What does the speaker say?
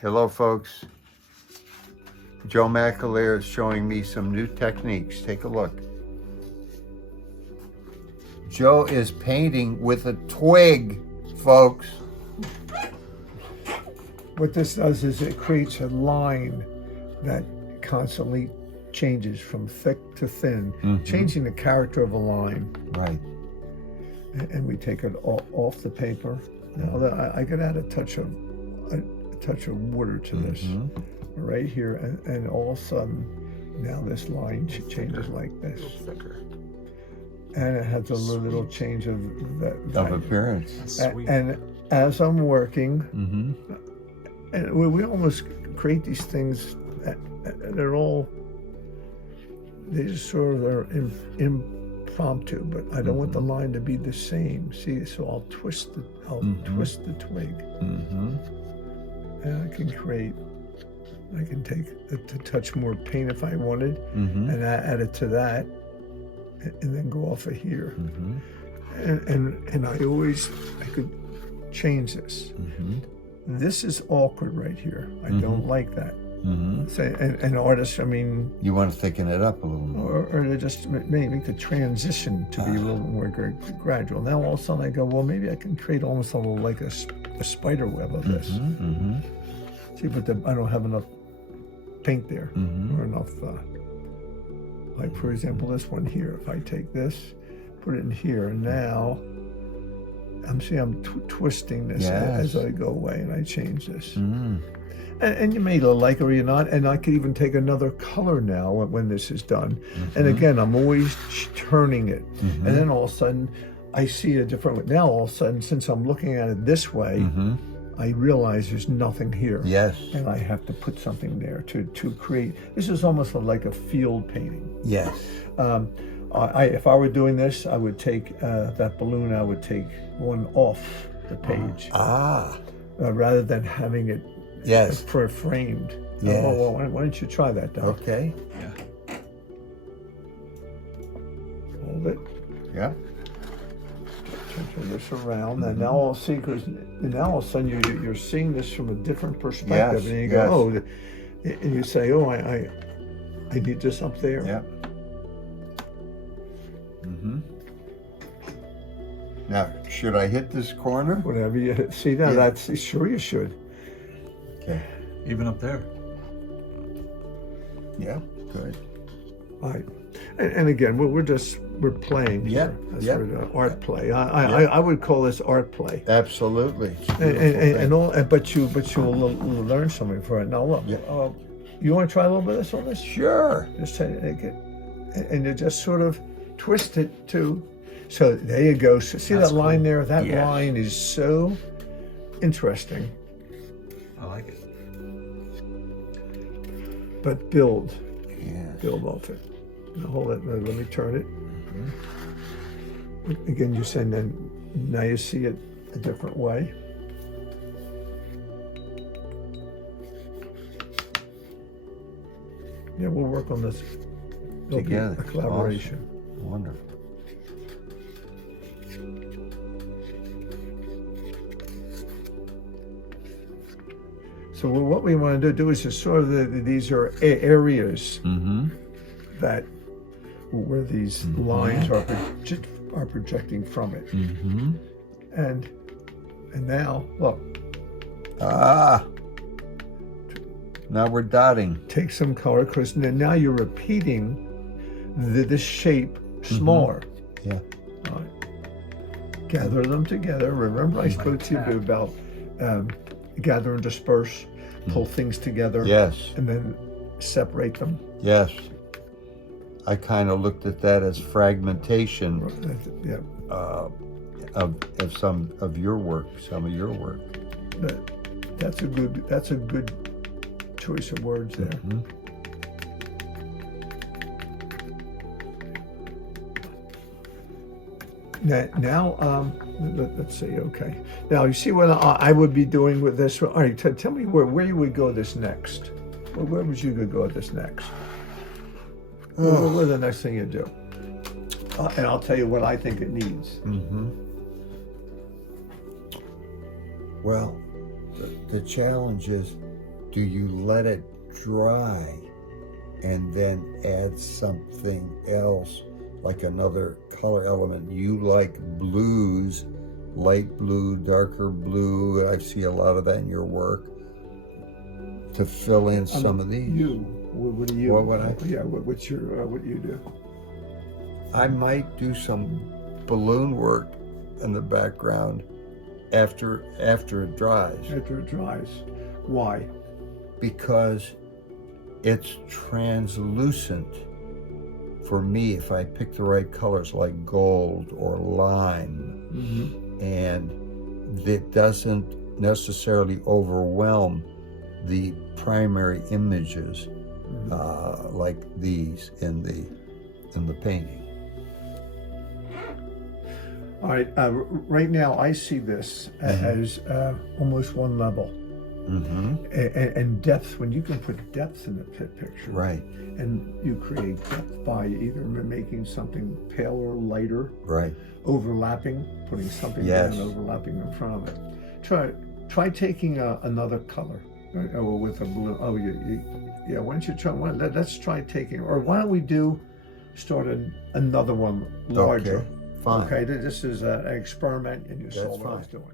Hello, folks. Joe McAleer is showing me some new techniques. Take a look. Joe is painting with a twig, folks. What this does is it creates a line that constantly changes from thick to thin, changing the character of a line. Right. And we take it off the paper. Now I could add a touch of water to this right here, and all of a sudden now this line changes like this. Thicker. And it has a little change of that appearance. And as I'm working, and we almost create these things that they just sort of are impromptu, but I don't want the line to be the same. See, so I'll twist the twig, and I can take a touch more paint if I wanted, and add it to that, and then go off of here. And I could change this. This is awkward right here. I don't like that. And artists, I mean, you want to thicken it up a little more, or to just make the transition to be a little more gradual. Now all of a sudden I go, well, maybe I can create almost a little like a spider web of this. See, but I don't have enough paint there, or enough. Like for example, this one here. If I take this, put it in here, and now I'm twisting this as I go away, and I change this. And you may like it or you're not, and I could even take another color now when this is done. And again, I'm always turning it. And then all of a sudden, I see a different way. Now all of a sudden, since I'm looking at it this way, I realize there's nothing here. Yes. And I have to put something there to create. This is almost like a field painting. Yes. If I were doing this, I would take that balloon, I would take one off the page. Rather than having it framed. Yes. Well, why don't you try that, Doc? Okay. Yeah. Hold it. Yeah. Turn this around, and now I'll see, because now all of a sudden you're seeing this from a different perspective, and you go, oh, and you say, oh, I need this up there. Yeah. Now, should I hit this corner? Whatever you see now, that's sure you should. Okay. Even up there. Yeah. Good. All right. And again, we're playing here. That's sort of art play. I would call this art play. Absolutely. But you will learn something from it. Now look, you want to try a little bit of this on this? Sure. Just take it, and you just sort of twist it too. So there you go. So see that line there? That line is so interesting. I like it. But build off it. Now hold it. Let me turn it. Again, you said now you see it a different way. Yeah, we'll work on this Together. A collaboration. Awesome. Wonderful. So what we want to do is just sort of these are areas that where these lines are projecting from it. And now look. Now we're dotting. Take some color, because now you're repeating this shape smaller. Yeah. All right. Gather them together. Remember I spoke to you about gather and disperse, pull things together. Yes. And then separate them. Yes. I kind of looked at that as fragmentation of some of your work. That's a good choice of words there. Now, let's see. Okay. Now you see what I would be doing with this. All right. Tell me where you would go this next. Where would you go this next? What's the next thing you do? And I'll tell you what I think it needs. Well, the challenge is do you let it dry and then add something else, like another color element? You like blues, light blue, darker blue. I see a lot of that in your work, to fill in some of these. What do you? What would I? Yeah, what's your what you do? I might do some balloon work in the background after it dries. After it dries. Why? Because it's translucent for me if I pick the right colors, like gold or lime. Mm-hmm. And it doesn't necessarily overwhelm the primary images, like these in the painting. All right. Right now, I see this as almost one level. And depth, when you can put depth in the picture, Right. and you create depth by either making something paler, lighter, Right. overlapping, putting something Yes. down, overlapping in front of it. Try taking another color, or with a blue. Oh, yeah. Why don't you try? Let's try taking, or why don't we start another one larger? Okay. Fine. Okay, this is an experiment, and you saw That's what I was fine. doing.